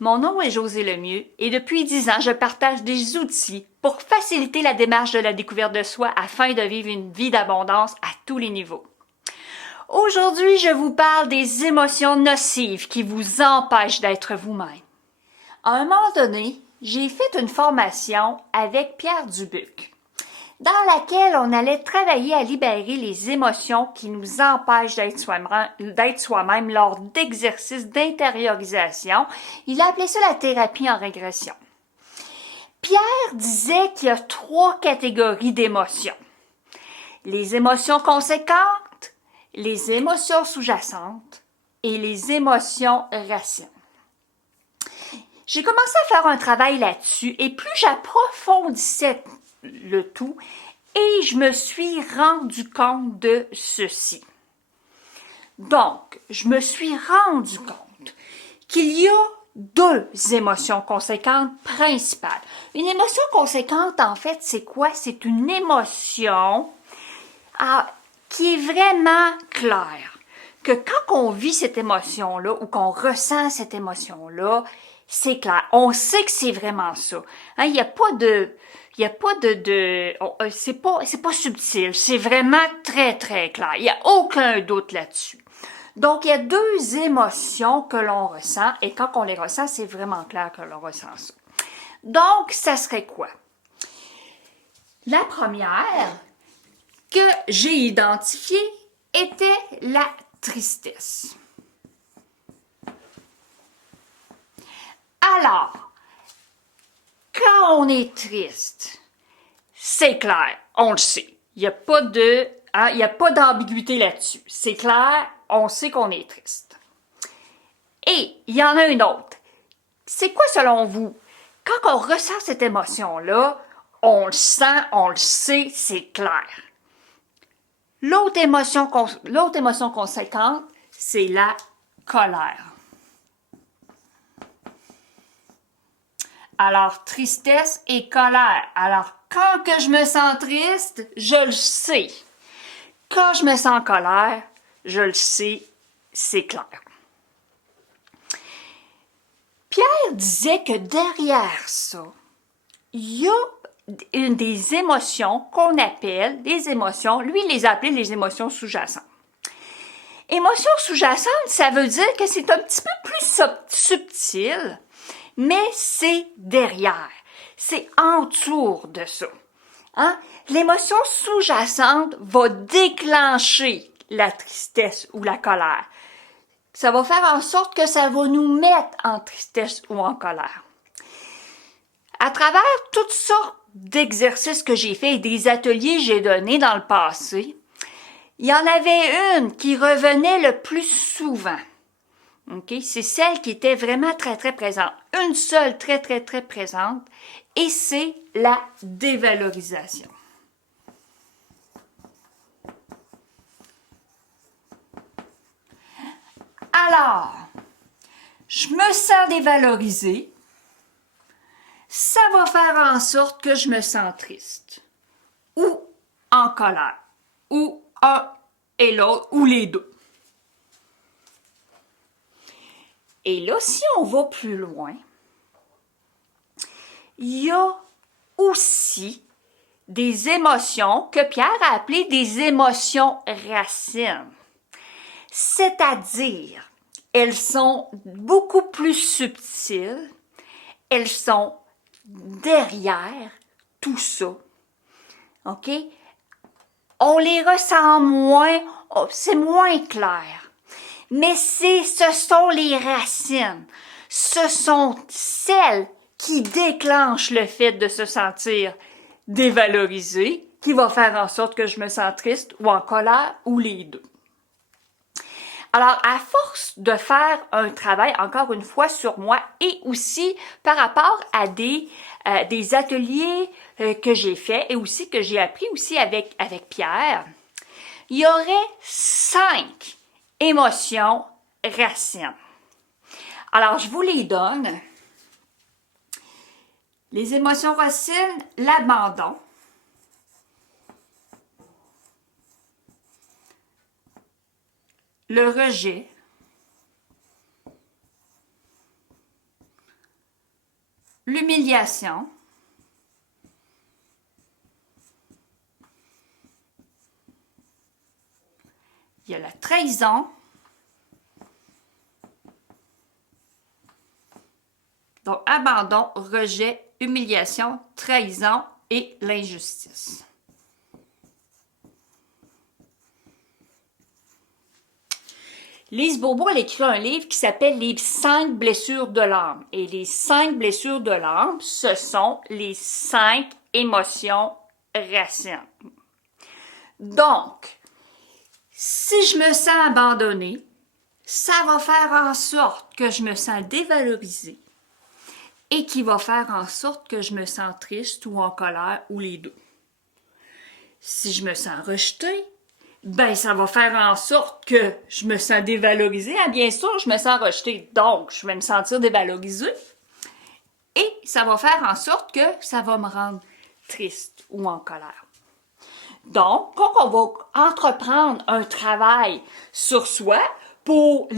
Mon nom est Josée Lemieux et depuis 10 ans, je partage des outils pour faciliter la démarche de la découverte de soi afin de vivre une vie d'abondance à tous les niveaux. Aujourd'hui, je vous parle des émotions nocives qui vous empêchent d'être vous-même. À un moment donné, j'ai fait une formation avec Pierre Dubuc, dans laquelle on allait travailler à libérer les émotions qui nous empêchent d'être soi-même lors d'exercices d'intériorisation. Il a appelé ça la thérapie en régression. Pierre disait qu'il y a 3 catégories d'émotions. Les émotions conséquentes, les émotions sous-jacentes et les émotions racines. J'ai commencé à faire un travail là-dessus et plus j'approfondissais le tout et je me suis rendu compte de ceci. Donc, je me suis rendu compte qu'il y a 2 émotions conséquentes principales. Une émotion conséquente, en fait, c'est quoi? C'est une émotion qui est vraiment claire. Que quand on vit cette émotion-là ou qu'on ressent cette émotion-là, c'est clair. On sait que c'est vraiment ça. Hein, il n'y a pas de... c'est pas subtil. C'est vraiment très, très clair. Il n'y a aucun doute là-dessus. Donc, il y a 2 émotions que l'on ressent et quand on les ressent, c'est vraiment clair que l'on ressent ça. Donc, ça serait quoi? La première que j'ai identifiée était la tristesse. Alors, quand on est triste, c'est clair, on le sait. Il n'y a pas d'ambiguïté là-dessus. C'est clair, on sait qu'on est triste. Et il y en a une autre. C'est quoi selon vous? Quand on ressent cette émotion-là, on le sent, on le sait, c'est clair. L'autre émotion conséquente, c'est la colère. Alors, tristesse et colère. Alors, quand que je me sens triste, je le sais. Quand je me sens en colère, je le sais, c'est clair. Pierre disait que derrière ça, il y a des émotions qu'on appelle des émotions, lui il les appelait les émotions sous-jacentes. Émotions sous-jacentes, ça veut dire que c'est un petit peu plus subtil, mais c'est derrière, c'est autour de ça. Hein? L'émotion sous-jacente va déclencher la tristesse ou la colère. Ça va faire en sorte que ça va nous mettre en tristesse ou en colère. À travers toutes sortes d'exercices que j'ai faits et des ateliers que j'ai donnés dans le passé, il y en avait une qui revenait le plus souvent. Okay? C'est celle qui était vraiment très, très présente. Une seule très, très, très présente, et c'est la dévalorisation. Alors, je me sens dévalorisée, ça va faire en sorte que je me sens triste, ou en colère, ou un et l'autre, ou les deux. Et là, si on va plus loin, il y a aussi des émotions que Pierre a appelées des émotions racines. C'est-à-dire, elles sont beaucoup plus subtiles, elles sont derrière tout ça. OK? On les ressent moins, c'est moins clair. Mais ce sont les racines. Ce sont celles qui déclenchent le fait de se sentir dévalorisé, qui va faire en sorte que je me sens triste ou en colère ou les deux. Alors, à force de faire un travail, encore une fois, sur moi et aussi par rapport à des ateliers que j'ai faits et aussi que j'ai appris aussi avec Pierre, il y aurait 5 émotions racines. Alors, je vous les donne. Les émotions racines, l'abandon, le rejet, l'humiliation, il y a la trahison, donc abandon, rejet, humiliation, trahison et l'injustice. Lise Bourbeau, elle écrit un livre qui s'appelle Les 5 blessures de l'âme. Et les 5 blessures de l'âme, ce sont les 5 émotions racines. Donc, si je me sens abandonnée, ça va faire en sorte que je me sens dévalorisée et qui va faire en sorte que je me sens triste ou en colère ou les deux. Si je me sens rejetée, ben ça va faire en sorte que je me sens dévalorisée. Ah, bien sûr, je me sens rejetée, donc je vais me sentir dévalorisée. Et ça va faire en sorte que ça va me rendre triste ou en colère. Donc, quand on va entreprendre un travail sur soi pour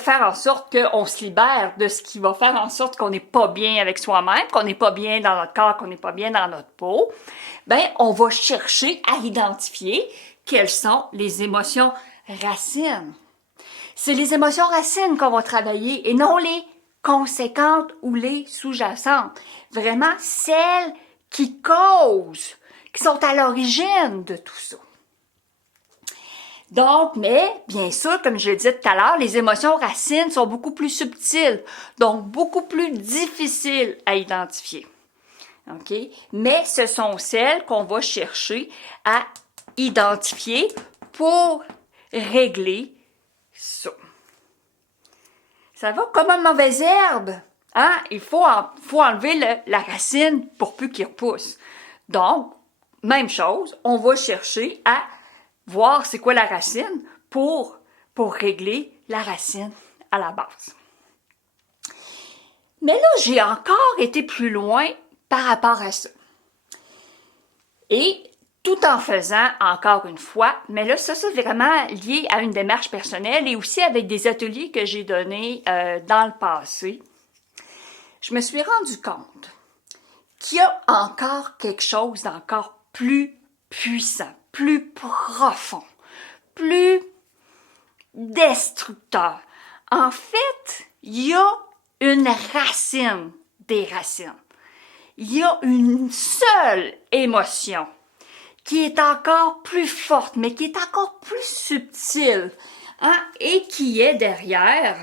faire en sorte qu'on se libère de ce qui va faire en sorte qu'on n'est pas bien avec soi-même, qu'on n'est pas bien dans notre corps, qu'on n'est pas bien dans notre peau, ben on va chercher à identifier quelles sont les émotions racines. C'est les émotions racines qu'on va travailler et non les conséquentes ou les sous-jacentes. Vraiment celles qui causent, qui sont à l'origine de tout ça. Donc, mais, bien sûr, comme je l'ai dit tout à l'heure, les émotions racines sont beaucoup plus subtiles, donc beaucoup plus difficiles à identifier. OK? Mais ce sont celles qu'on va chercher à identifier pour régler ça. Ça va comme une mauvaise herbe. Hein? Il faut enlever la racine pour plus qu'il repousse. Donc, même chose, on va chercher à voir c'est quoi la racine pour régler la racine à la base. Mais là, j'ai encore été plus loin par rapport à ça. Et tout en faisant, encore une fois, mais là, ça c'est vraiment lié à une démarche personnelle et aussi avec des ateliers que j'ai donnés dans le passé, je me suis rendu compte qu'il y a encore quelque chose d'encore plus puissant, plus profond, plus destructeur. En fait, il y a une racine des racines. Il y a une seule émotion qui est encore plus forte, mais qui est encore plus subtile, hein, et qui est derrière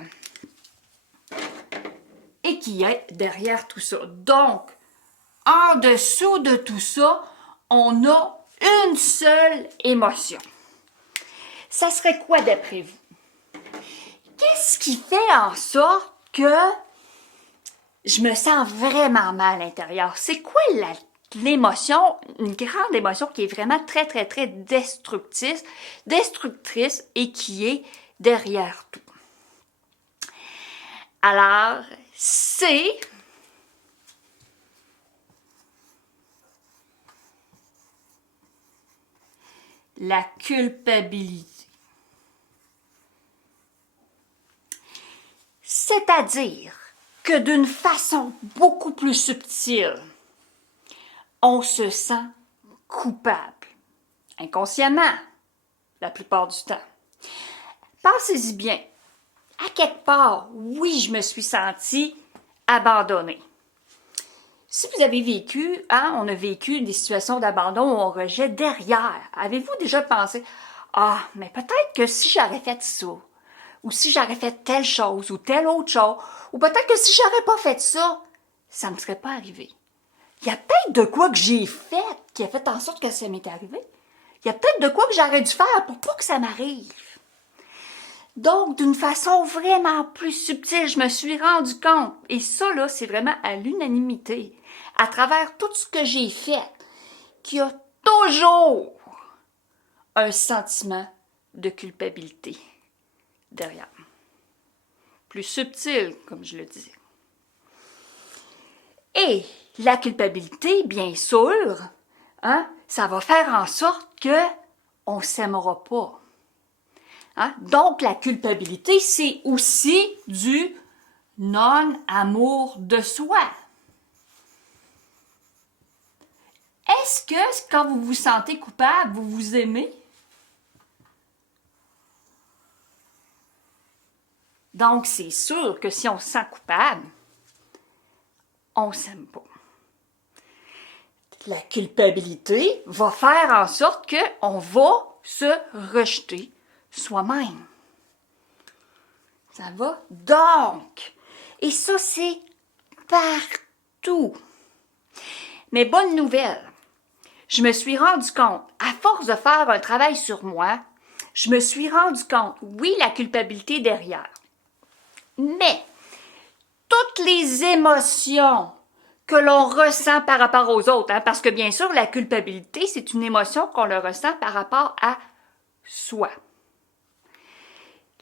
tout ça. Donc, en dessous de tout ça, on a une seule émotion. Ça serait quoi d'après vous? Qu'est-ce qui fait en sorte que je me sens vraiment mal à l'intérieur? C'est quoi l'émotion, une grande émotion qui est vraiment très, très, très destructrice et qui est derrière tout? Alors, c'est la culpabilité. C'est-à-dire que d'une façon beaucoup plus subtile, on se sent coupable, inconsciemment, la plupart du temps. Pensez-y bien. À quelque part, oui, je me suis sentie abandonnée. Si vous avez vécu, on a vécu des situations d'abandon ou on rejette derrière, avez-vous déjà pensé, mais peut-être que si j'aurais fait ça, ou si j'aurais fait telle chose, ou telle autre chose, ou peut-être que si j'aurais pas fait ça, ça me serait pas arrivé. Il y a peut-être de quoi que j'ai fait qui a fait en sorte que ça m'est arrivé. Il y a peut-être de quoi que j'aurais dû faire pour pas que ça m'arrive. Donc, d'une façon vraiment plus subtile, je me suis rendu compte, et ça, là, c'est vraiment à l'unanimité, à travers tout ce que j'ai fait, qu'il y a toujours un sentiment de culpabilité derrière. Plus subtil, comme je le disais. Et la culpabilité, bien sûr, ça va faire en sorte que on s'aimera pas. Donc, la culpabilité, c'est aussi du non-amour de soi. Est-ce que quand vous vous sentez coupable, vous vous aimez? Donc, c'est sûr que si on se sent coupable, on ne s'aime pas. La culpabilité va faire en sorte qu'on va se rejeter soi-même. Ça va? Donc, et ça, c'est partout. Mais bonne nouvelle, je me suis rendu compte, à force de faire un travail sur moi, je me suis rendu compte, oui, la culpabilité est derrière, mais toutes les émotions que l'on ressent par rapport aux autres, hein, parce que bien sûr, la culpabilité, c'est une émotion qu'on le ressent par rapport à soi.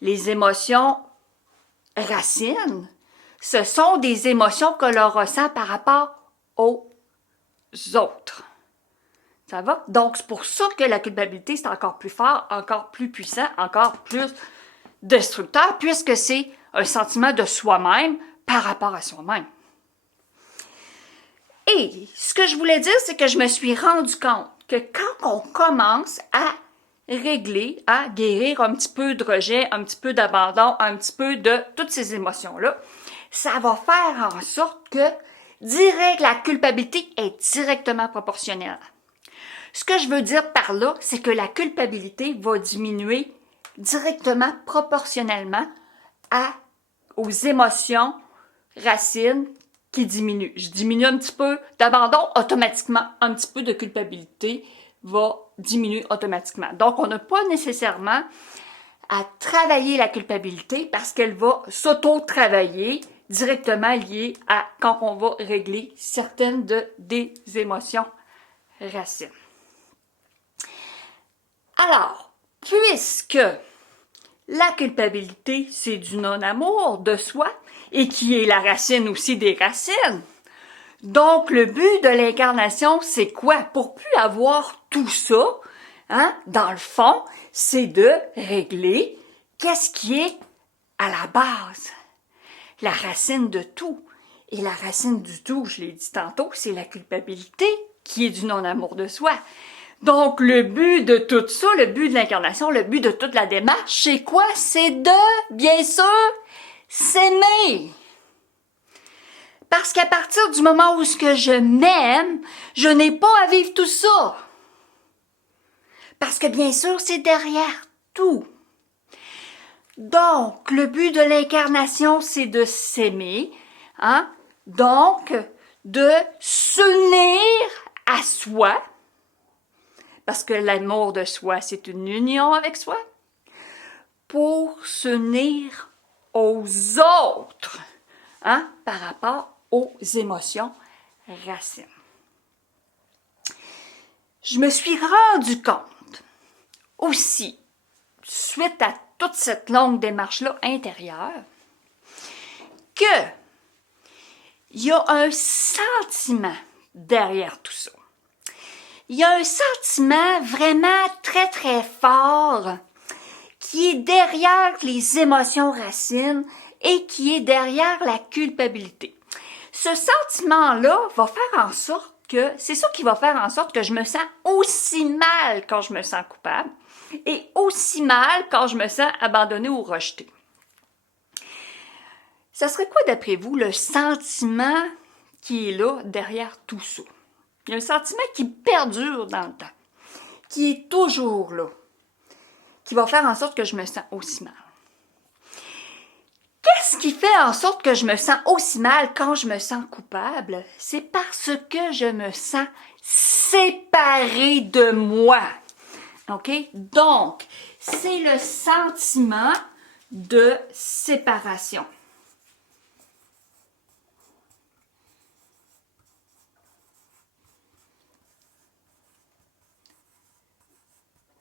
Les émotions racines, ce sont des émotions que l'on ressent par rapport aux autres. Ça va? Donc, c'est pour ça que la culpabilité, c'est encore plus fort, encore plus puissant, encore plus destructeur, puisque c'est un sentiment de soi-même par rapport à soi-même. Et ce que je voulais dire, c'est que je me suis rendu compte que quand on commence à régler, à guérir un petit peu de rejet, un petit peu d'abandon, un petit peu de toutes ces émotions-là, ça va faire en sorte que la culpabilité est directement proportionnelle. Ce que je veux dire par là, c'est que la culpabilité va diminuer directement proportionnellement aux émotions racines qui diminuent. Je diminue un petit peu d'abandon, automatiquement, un petit peu de culpabilité va diminuer automatiquement. Donc, on n'a pas nécessairement à travailler la culpabilité parce qu'elle va s'auto-travailler directement liée à quand on va régler certaines des émotions racines. Alors, puisque la culpabilité, c'est du non-amour de soi et qui est la racine aussi des racines, donc le but de l'incarnation, c'est quoi? Pour plus avoir tout ça, hein, dans le fond, c'est de régler qu'est-ce qui est à la base, la racine de tout. Et la racine du tout, je l'ai dit tantôt, c'est la culpabilité qui est du non-amour de soi. Donc, le but de tout ça, le but de l'incarnation, le but de toute la démarche, c'est quoi? C'est de, bien sûr, s'aimer. Parce qu'à partir du moment où je m'aime, je n'ai pas à vivre tout ça. Parce que bien sûr, c'est derrière tout. Donc, le but de l'incarnation, c'est de s'aimer, hein? Donc, de s'unir à soi, parce que l'amour de soi, c'est une union avec soi, pour s'unir aux autres, hein? Par rapport aux émotions racines. Je me suis rendu compte aussi, suite à toute cette longue démarche-là intérieure, que il y a un sentiment derrière tout ça. Il y a un sentiment vraiment très, très fort qui est derrière les émotions racines et qui est derrière la culpabilité. Ce sentiment-là va faire en sorte c'est ça qui va faire en sorte que je me sens aussi mal quand je me sens coupable et aussi mal quand je me sens abandonnée ou rejetée. Ça serait quoi, d'après vous, le sentiment qui est là derrière tout ça? Il y a un sentiment qui perdure dans le temps, qui est toujours là, qui va faire en sorte que je me sens aussi mal. Qu'est-ce qui fait en sorte que je me sens aussi mal quand je me sens coupable? C'est parce que je me sens séparée de moi. OK? Donc, c'est le sentiment de séparation.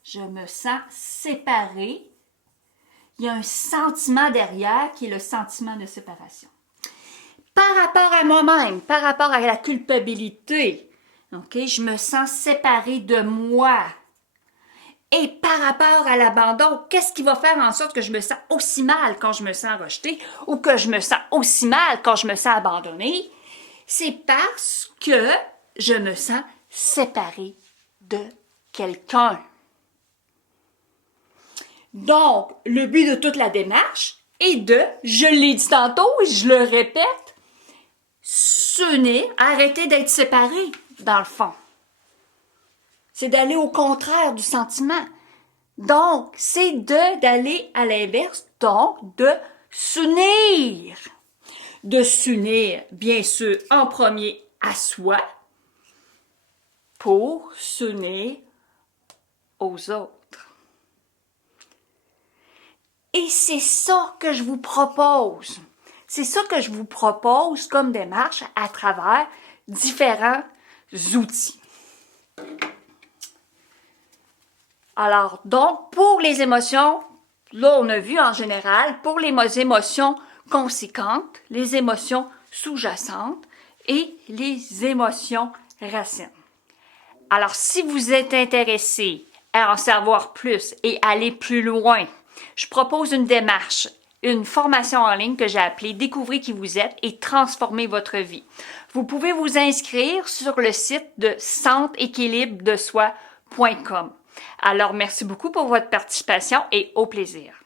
Je me sens séparée. Il y a un sentiment derrière qui est le sentiment de séparation. Par rapport à moi-même, par rapport à la culpabilité, okay, je me sens séparée de moi. Et par rapport à l'abandon, qu'est-ce qui va faire en sorte que je me sens aussi mal quand je me sens rejetée ou que je me sens aussi mal quand je me sens abandonnée? C'est parce que je me sens séparé de quelqu'un. Donc, le but de toute la démarche est de, je l'ai dit tantôt et je le répète, ce n'est arrêter d'être séparé, dans le fond. C'est d'aller au contraire du sentiment. Donc, c'est d'aller à l'inverse, donc de s'unir. De s'unir, bien sûr, en premier à soi, pour s'unir aux autres. Et c'est ça que je vous propose. C'est ça que je vous propose comme démarche à travers différents outils. Alors, donc, pour les émotions, là, on a vu en général, pour les émotions conséquentes, les émotions sous-jacentes et les émotions racines. Alors, si vous êtes intéressé à en savoir plus et aller plus loin, je propose une démarche, une formation en ligne que j'ai appelée « Découvrez qui vous êtes et transformez votre vie ». Vous pouvez vous inscrire sur le site de centreéquilibredesoi.com. Alors, merci beaucoup pour votre participation et au plaisir.